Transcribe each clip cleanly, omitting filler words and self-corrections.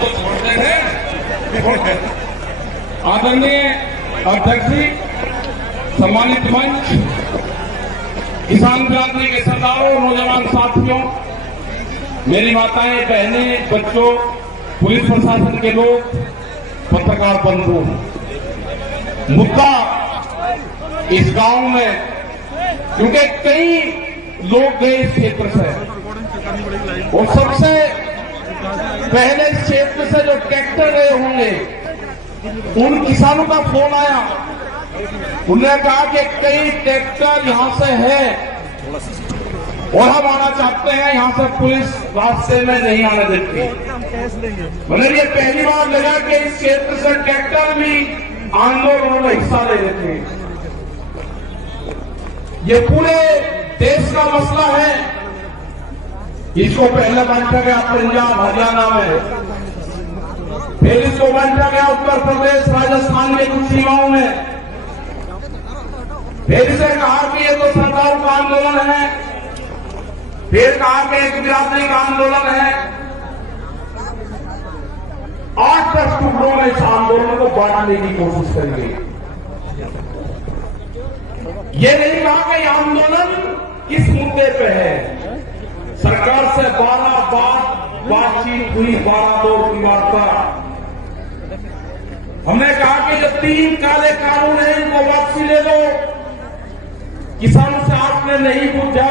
तो छोड़ते थे। आदरणीय अध्यक्ष जी, सम्मानित मंच, किसान बिरादरी के सरदारों, नौजवान साथियों, मेरी माताएं, बहनें, बच्चों, पुलिस प्रशासन के लोग, पत्रकार बंधु, मुद्दा इस गांव में, क्योंकि कई लोग गए इस क्षेत्र से और सबसे पहले इस क्षेत्र से जो ट्रैक्टर गए होंगे उन किसानों का फोन आया। उन्होंने कहा कि कई ट्रैक्टर यहां से है और हम आना चाहते हैं, यहां से पुलिस रास्ते में नहीं आने देती। मतलब ये पहली बार लगा कि इस क्षेत्र से ट्रैक्टर भी आंदोलन में हिस्सा ले लेते हैं। ये पूरे देश का मसला है। इसको पहले बांटा गया पंजाब हरियाणा में, फिर इसको बांटा गया उत्तर प्रदेश राजस्थान के कुछ सीमाओं में, फिर इसे कहा कि ये तो सरकार का आंदोलन है, फिर कहा कि एक बिरादरी का आंदोलन है। 8-10 टुकड़ों में इस आंदोलन को बांटने की कोशिश करेंगे। ये नहीं कहा कि यह आंदोलन किस मुद्दे पे है। सरकार से 12 बार बातचीत हुई, 12 दौर की वार्ता। हमने कहा कि जो 3 काले कानून हैं इनको वापसी ले लो। किसानों से आपने नहीं पूछा।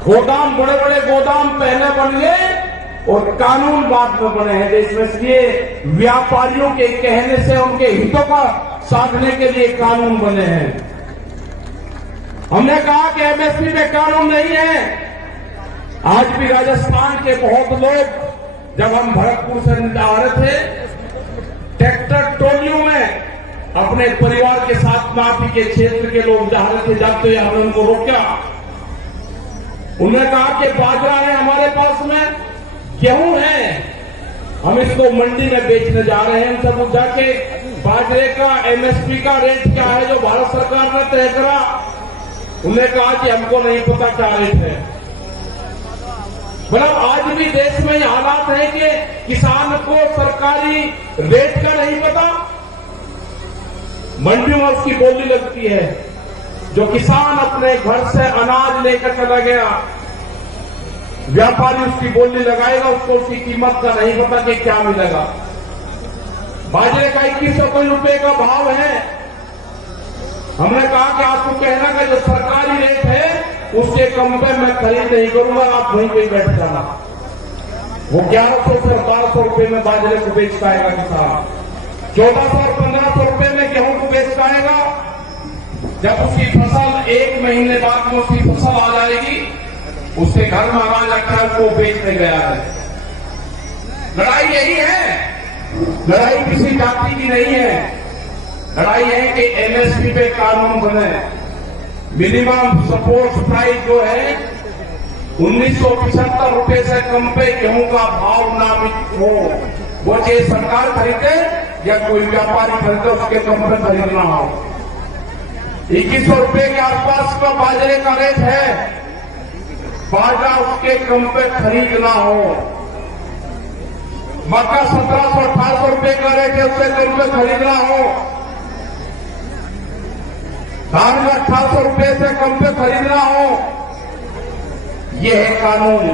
गोदाम, बड़े बड़े गोदाम पहले बन गए और कानून बाद में बने हैं देश में, इसलिए व्यापारियों के कहने से उनके हितों का साधने के लिए कानून बने हैं। हमने कहा कि एमएसपी में कानून नहीं है। आज भी राजस्थान के बहुत लोग, जब हम भरतपुर से आ रहे थे, ट्रैक्टर टोलियों में अपने परिवार के साथ माफी के क्षेत्र के लोग जा रहे थे, जाते हुए हमने उनको रोका। उन्होंने कहा कि बाजरा है हमारे पास में, गेहूं है, हम इसको मंडी में बेचने जा रहे हैं। सब जाके बाजरे का एमएसपी का रेट क्या है जो भारत सरकार ने तय करा। उन्होंने कहा कि हमको नहीं पता क्या रेट है। मतलब आज भी देश में ये हालात है कि किसान को सरकारी रेट का नहीं पता। मंडियों में उसकी बोली लगती है। जो किसान अपने घर से अनाज लेकर चला गया, व्यापारी उसकी बोली लगाएगा, उसको उसकी कीमत का नहीं पता कि क्या मिलेगा। बाजरे का 2100 रुपए का भाव है। हमने कहा कि आपको कहना कि जो सरकारी रेट है उसके कम पे मैं खरीद नहीं करूंगा, आप वहीं पे बैठ जाना। वो 1100 से 1200 रुपए में बाजरे को बेच पाएगा किसान, 1400 और 1500 रुपए में गेहूं को बेच पाएगा। जब उसकी फसल 1 महीने बाद में उसकी फसल आ जाएगी, उसके घर में अनाज रखा उसको बेचने गया है। लड़ाई यही है। लड़ाई किसी जाति की नहीं है। लड़ाई है कि एमएसपी पे कानून बने। मिनिमम सपोर्ट प्राइस जो है 1975 रुपए से कम पे गेहूं का भाव नामित हो। वो चाहे सरकार खरीदे या कोई व्यापारी खरीदे, उसके कम पे खरीदना हो। 2100 रुपए के आसपास का बाजरे का रेट है। बाजरा उसके कम पे खरीदना हो। मक्का 1700-1800 रुपए का रेट है, उससे कम पे खरीदना हो। धान में 1800 रुपए से कम पे खरीदना हो। ये है कानून।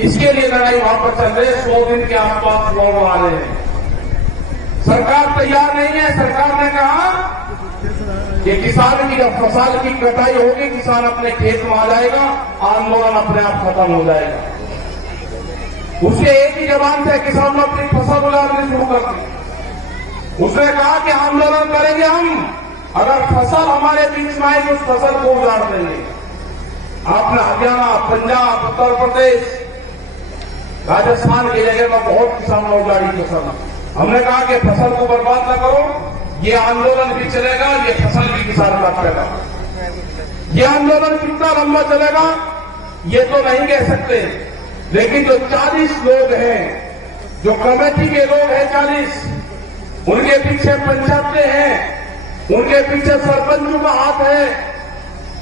इसके लिए लड़ाई वहां पर चल रही है। 100 दिन के आसपास लोग आ रहे हैं। सरकार तैयार नहीं है। सरकार ने कहा कि किसान की जब फसल की कटाई होगी, किसान अपने खेत में आ जाएगा, आंदोलन अपने आप खत्म हो जाएगा। उसके एक ही जबान से किसान ने अपनी फसल उगानी शुरू कर दी। उसने कहा कि आंदोलन करेंगे हम, अगर फसल हमारे बीच में आएगी उस फसल को उजाड़ देंगे। आपने हरियाणा, पंजाब, उत्तर प्रदेश, राजस्थान की जगह में बहुत किसान उजाड़ी फसल। हमने कहा कि फसल को बर्बाद न करो, ये आंदोलन भी चलेगा, ये फसल भी किसान काटेगा। ये आंदोलन कितना लंबा चलेगा ये तो नहीं कह सकते, लेकिन जो 40 लोग हैं, जो कमेटी के लोग हैं 40, उनके पीछे पंचायतें हैं, उनके पीछे सरपंचों का हाथ है।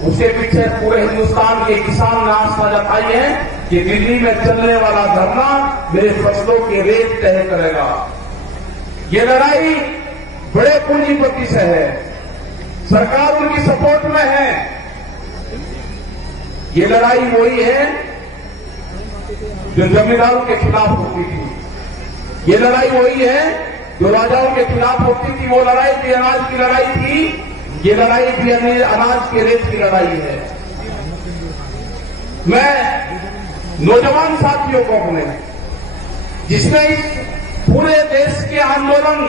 उसके पीछे पूरे हिंदुस्तान के किसान ने आस्था जताई है कि दिल्ली में चलने वाला धरना मेरे फसलों के रेट तय करेगा। ये लड़ाई बड़े पूंजीपति से है, सरकार उनकी सपोर्ट में है। ये लड़ाई वही है जो जमींदारों के खिलाफ होती थी, ये लड़ाई वही है जो राजाओं के खिलाफ होती थी। वो लड़ाई भी अनाज की लड़ाई थी, ये लड़ाई भी अनाज के रेट की लड़ाई है। मैं नौजवान साथियों को अपने, जिसने इस पूरे देश के आंदोलन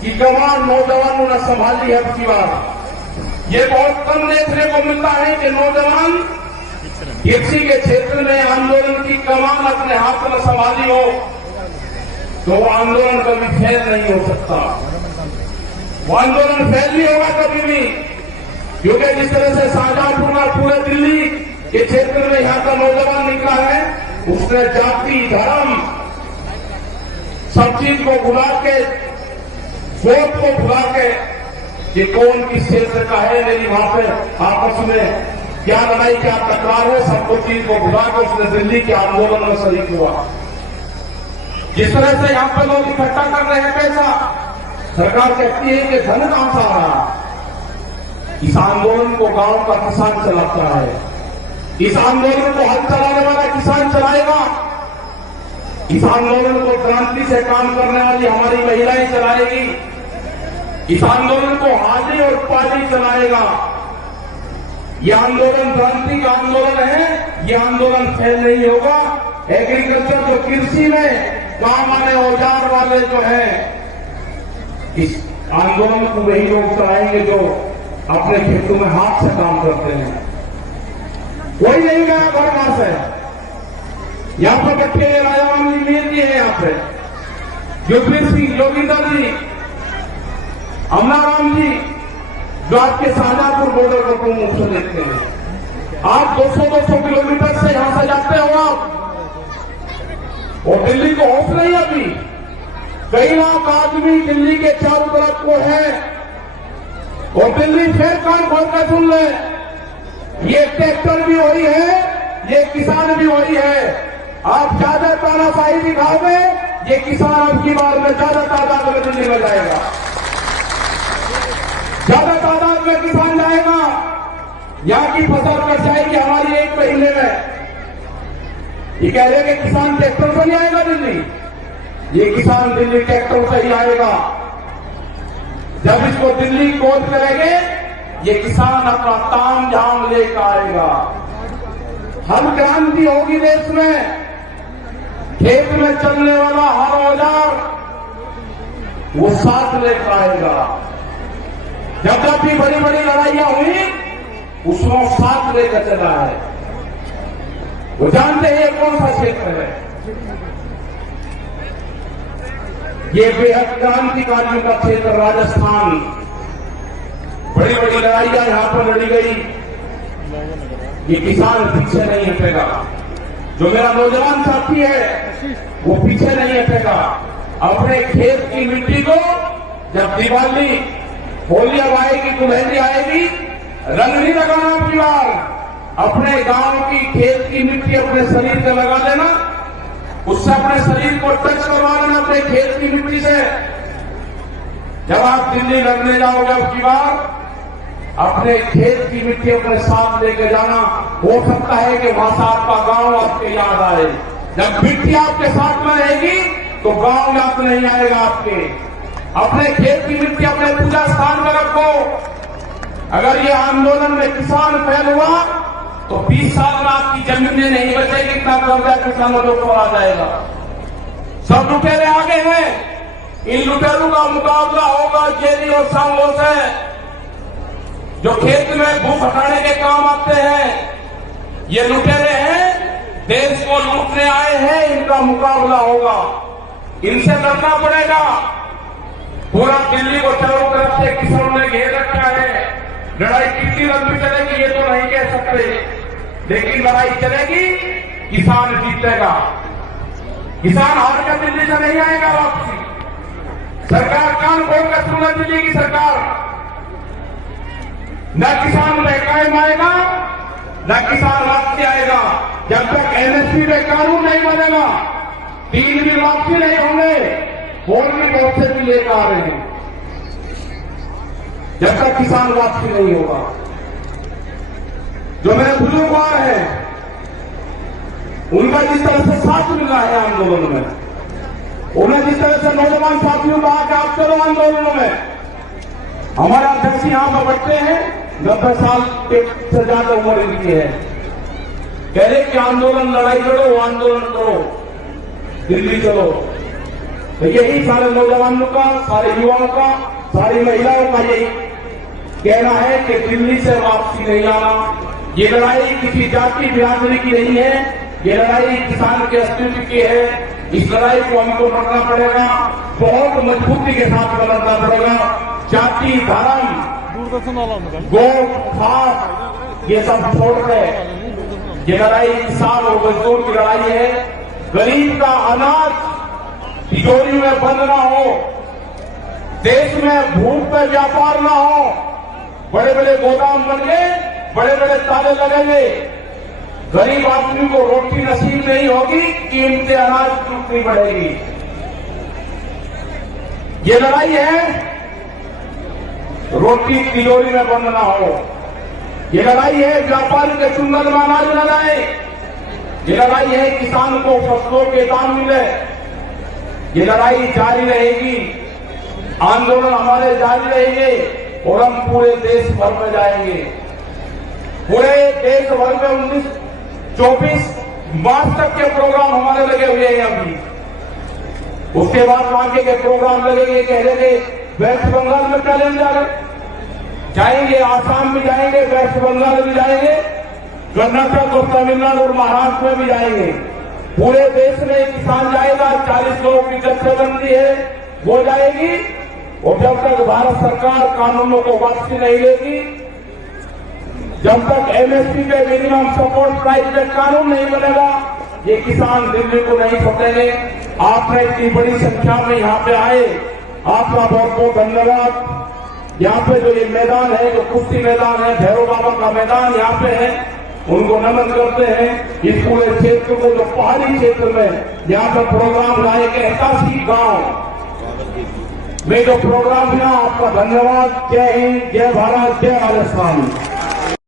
की कमान नौजवानों ने संभाली है, अब की बार ये बहुत कम देखने को मिलता है कि नौजवान किसी के क्षेत्र में आंदोलन की कमान अपने हाथ में संभाली हो तो वो आंदोलन कभी फेल नहीं हो सकता। वो आंदोलन फेल नहीं होगा कभी भी, क्योंकि जिस तरह से शाहजहांपुर और पूरे दिल्ली के क्षेत्र में यहां का नौजवान निकला है, उसने जाति धर्म सब चीज को भुला के, वोट को भुला के कि कौन किस क्षेत्र का है, मेरी वहां पे आपस में क्या लड़ाई क्या तकरार है, सबको चीज को भुला के उसने दिल्ली के आंदोलन में शरीक हुआ। जिस तरह से यहां पर लोग इकट्ठा कर रहे हैं पैसा, सरकार कहती है कि धन कहां से आ रहा। इस आंदोलन को गांव का किसान चलाता है, इस आंदोलन को हल चलाने वाला किसान चलाएगा, इस आंदोलन को क्रांति से काम करने वाली हमारी महिलाएं चलाएगी, इस आंदोलन को हाजी और पाजी चलाएगा। यह आंदोलन क्रांति का आंदोलन है, यह आंदोलन फेल नहीं होगा। एग्रीकल्चर जो कृषि में काम आने औजार वाले जो है, इस आंदोलन को वही लोग चलाएंगे जो अपने खेतों में हाथ से काम करते हैं। कोई नहीं गया घर से, यहां पर बैठे राजाराम जी मीर जी है, यहाँ पे युगवीर सिंह जोगिंदर जी, अमनाराम जी, जो आपके शाहजहांपुर बॉर्डर को मुख से देखते हैं। आप 200-200 किलोमीटर से यहां से जाते हो आप, और दिल्ली को होश नहीं अभी। कई लाख आदमी दिल्ली के चारों तरफ को है, और दिल्ली फिर कान खोल कर सुन ले, ये ट्रैक्टर भी वही है, ये किसान भी वही है। आप ज्यादा तानाशाही दिखाओगे, ये किसान अब की बार में ज्यादा तादाद में दिल्ली में जाएगा, ज्यादा तादाद में किसान जाएगा। यहां की फसल कट जाएगी हमारी 1 महीने में। ये कह रहे कि किसान ट्रैक्टर से नहीं आएगा दिल्ली, ये किसान दिल्ली ट्रैक्टर से ही आएगा। जब इसको दिल्ली कोच करेंगे, ये किसान अपना ताम झाम लेकर आएगा। हर क्रांति होगी देश में, खेत में चलने वाला हर औजार वो साथ लेकर आएगा। जब जब भी बड़ी बड़ी लड़ाइयां हुई, उसमें साथ लेकर चला है। वो जानते हैं ये कौन सा क्षेत्र है, ये बेहद क्रांतिकारियों का क्षेत्र राजस्थान। बड़ी बड़ी लड़ाइयां यहां पर लड़ी गई, ये किसान पीछे नहीं हटेगा। जो मेरा नौजवान साथी है वो पीछे नहीं हटेगा। अपने खेत की मिट्टी को जब दिवाली होली अब आएगी, दुल्हनी आएगी, रंग नहीं लगाना आपकी बार। अपने गांव की खेत की मिट्टी अपने शरीर पे लगा लेना, उससे अपने शरीर को टच करवा लेना अपने खेत की मिट्टी से। जब आप दिल्ली लड़ने जाओगे अब की बार, अपने खेत की मिट्टी अपने साथ लेके जाना। हो सकता है कि वहां से आपका गांव आपके याद आए। जब मिट्टी आपके साथ में रहेगी तो गांव याद नहीं आएगा आपके। अपने खेत की मिट्टी अपने पूजा स्थान में रखो। अगर ये आंदोलन में किसान फेल हुआ तो 20 साल में आपकी जमीनें नहीं बचेगी, इतना कर्जा किसानों के ऊपर आ जाएगा। सब लुटेरे आगे हैं, इन लुटेरों का मुकाबला होगा जेरी और सांगों से, जो खेत में भूख हटाने के काम आते हैं। ये लुटेरे हैं, देश को लूटने आए हैं, इनका मुकाबला होगा, इनसे लड़ना पड़ेगा। पूरा दिल्ली को चारों तरफ से किसानों ने घेर रखा है। लड़ाई कितनी लंबी चलेगी ये तो नहीं कह सकते, लेकिन लड़ाई चलेगी, किसान जीतेगा। किसान हार कर दिल्ली से नहीं आएगा वापसी। सरकार कान खोल कर सुनना, दिल्ली की सरकार न किसान महकाम आएगा, न किसान वापसी आएगा। जब तक एमएसपी में कानून नहीं बनेगा, 3 भी वापसी नहीं होंगे, और भी बहुत से भी लेकर आ रहे हैं। जब तक किसान वापसी नहीं होगा, जो मेरे बुजुर्गवार हैं, उनका जिस तरह से साथ मिल रहा है आंदोलन में, उन्हें जिस तरह से नौजवान साथियों कहा कि आप चलो आंदोलनों में, हमारा अध्यक्ष यहां पर बैठते हैं, 90 साल से ज्यादा उम्र इनकी है, कह रहे कि आंदोलन लड़ाई लड़ो, आंदोलन करो, दिल्ली चलो। तो यही सारे नौजवानों का, सारे युवाओं का, सारी महिलाओं का यही कहना है कि दिल्ली से वापसी नहीं आना। ये लड़ाई किसी जाति बिरादरी की नहीं है, ये लड़ाई किसान के अस्तित्व की है। इस लड़ाई को हमको लड़ना पड़ेगा, बहुत मजबूती के साथ लड़ना पड़ेगा। जाति, धर्म, गौ, खास ये सब छोड़कर ये लड़ाई किसान और मजदूर की लड़ाई है। गरीब का अनाज तिजोरी में बंद ना हो, देश में भूख पे व्यापार ना हो, बड़े बड़े गोदाम बनेंगे, बड़े बड़े ताले लगेंगे, गरीब आदमी को रोटी नसीब नहीं होगी, कीमतें अनाज की उतनी बढ़ेगी। ये लड़ाई है रोटी तिजोरी में बंद ना हो, ये लड़ाई है व्यापारी के चुंगल में अनाज न जाए, ये लड़ाई है किसान को फसलों के दाम मिले। ये लड़ाई जारी रहेगी, आंदोलन हमारे जारी रहेंगे और हम पूरे देश भर में जाएंगे। पूरे देश भर में 24 मार्च तक के प्रोग्राम हमारे लगे हुए हैं अभी। उसके बाद आगे के प्रोग्राम लगेंगे, कह रहे वेस्ट बंगाल में चैलेंजर जाएंगे, आसाम में जाएंगे, वेस्ट बंगाल में जाएंगे, कर्नाटक और तमिलनाडु और महाराष्ट्र में भी जाएंगे। पूरे देश में किसान जाएगा, 40 लोगों की जत्थेबंदी है वो जाएगी। और जब तक भारत सरकार कानूनों को वापसी नहीं लेगी, जब तक एमएसपी पे मिनिमम सपोर्ट प्राइस पे कानून नहीं बनेगा, ये किसान दिल्ली को नहीं छोड़ेंगे। आपने इतनी बड़ी संख्या में यहाँ पे आए, आपका बहुत बहुत धन्यवाद। यहाँ पे जो ये मैदान है, जो कुश्ती मैदान है, भैरव बाबा का मैदान यहाँ पे है, उनको नमन करते हैं। इस पूरे क्षेत्र को, जो पहाड़ी क्षेत्र में यहाँ पर प्रोग्राम लाए के 81 गांव में जो प्रोग्राम किया, आपका धन्यवाद। जय हिंद, जय भारत, जय राजस्थान।